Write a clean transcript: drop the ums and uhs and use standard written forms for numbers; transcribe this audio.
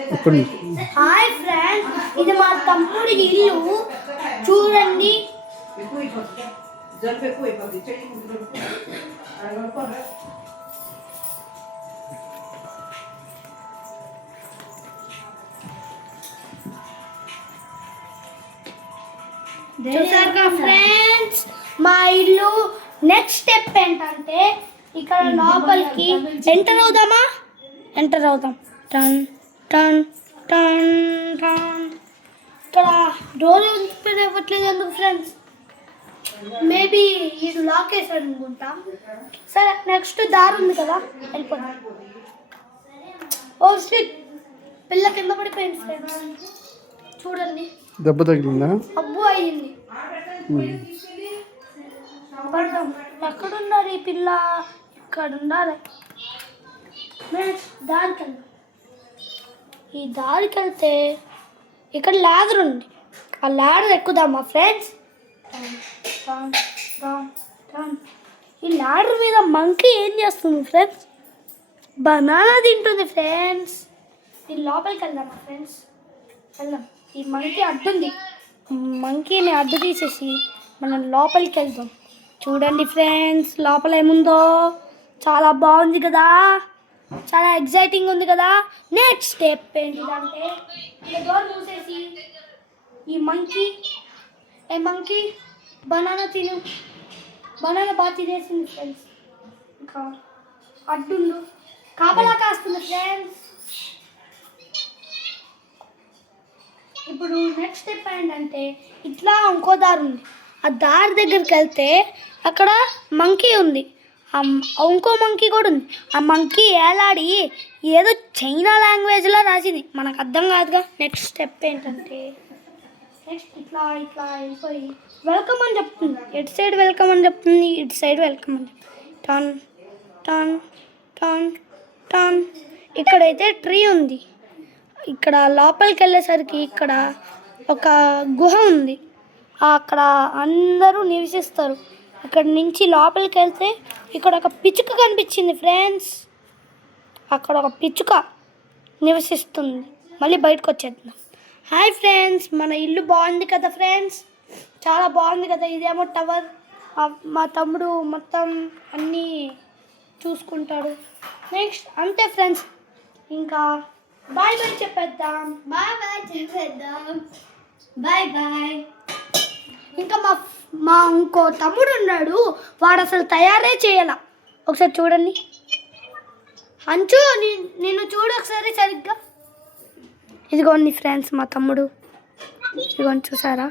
Hi friends, ఇది మా తమ్ముడి ఇల్లు చూడండి. చూసారుగా ఫ్రెండ్స్ మా ఇల్లు. నెక్స్ట్ స్టెప్ ఏంటంటే ఇక్కడ లోపలికి ఎంటర్ అవుదామా? ఎంటర్ అవుదాం. టన్ టన్ టన్ టన్. ఇక్కడ డోర్ ఇవ్వట్లేదు ఎందుకు ఫ్రెండ్స్? మేబీ ఇది లాక్ వేసాడు అనుకుంటా. సరే, నెక్స్ట్ దారి ఉంది కదా, వెళ్ళిపోతాం. ఓ స్వీట్, పిల్ల కింద పడిపోయింది ఫ్రెండ్స్. చూడండి, దెబ్బ తగిలిందా? అబ్బు అయ్యింది. పడదాం. ఎక్కడున్నారు ఈ పిల్ల? ఇక్కడ ఉండాలి. దారికి వెళ్దాం. ఈ దారికి వెళ్తే ఇక్కడ ల్యాడర్ ఉంది. ఆ ల్యాడర్ ఎక్కుదామా ఫ్రెండ్స్? ఈ ల్యాడర్ మీద మంకీ ఏం చేస్తుంది ఫ్రెండ్స్? బనానా తింటుంది ఫ్రెండ్స్. ఈ లోపలికి వెళ్దామా ఫ్రెండ్స్? వెళ్దాం. ఈ మంకీ అడ్డుంది. మంకీని అడ్డు తీసేసి మనం లోపలికి వెళ్దాం. చూడండి ఫ్రెండ్స్, లోపల ఏముందో. చాలా బాగుంది కదా, చాలా ఎగ్జైటింగ్ ఉంది కదా. నెక్స్ట్ స్టెప్ ఏంటిదంటే డోర్ మూసేసి ఈ మంకీ బనానా బనానా బాగా తినేసింది ఫ్రెండ్స్. ఇంకా అడ్డుండు కాపలా కాస్తుంది ఫ్రెండ్స్. ఇప్పుడు నెక్స్ట్ స్టెప్ ఏంటంటే ఇట్లా ఇంకో దారి ఉంది. ఆ దారి దగ్గరికి వెళ్తే అక్కడ మంకీ ఉంది. ఇంకో మంకీ కూడా ఉంది. ఆ మంకీ ఏలాడి ఏదో చైనా లాంగ్వేజ్లో రాసింది, మనకు అర్థం కాదుగా. నెక్స్ట్ స్టెప్ ఏంటంటే నెక్స్ట్ ఇట్లా ఇట్లా వెళ్ళిపోయి వెల్కమ్ అని చెప్తుంది. ఎటు సైడ్ వెల్కమ్ అని చెప్తుంది, ఇటు సైడ్ వెల్కమ్ అని చెప్తుంది. టన్ టన్ టన్ టన్. ఇక్కడైతే ట్రీ ఉంది. ఇక్కడ లోపలికి వెళ్ళేసరికి ఇక్కడ ఒక గుహ ఉంది. అక్కడ అందరూ నివసిస్తారు. ఇక్కడ నుంచి లోపలికి వెళ్తే ఇక్కడ ఒక పిచ్చుక కనిపించింది ఫ్రెండ్స్. అక్కడ ఒక పిచ్చుక నివసిస్తుంది. మళ్ళీ బయటకు వచ్చేద్దాం. హాయ్ ఫ్రెండ్స్, మన ఇల్లు బాగుంది కదా ఫ్రెండ్స్? చాలా బాగుంది కదా. ఇదేమో టవర్. మా తమ్ముడు మొత్తం అన్నీ చూసుకుంటాడు. నెక్స్ట్ అంతే ఫ్రెండ్స్, ఇంకా బాయ్ బాయ్ చెప్పేద్దాం. Bye bye. ఇంకా మా ఇంకో తమ్ముడు ఉన్నాడు, వాడు అసలు తయారే చేయాల. ఒకసారి చూడండి అంచు, నిన్ను చూడు ఒకసారి సరిగ్గా. ఇదిగోండి ఫ్రెండ్స్ మా తమ్ముడు, ఇదిగోండి చూసారా?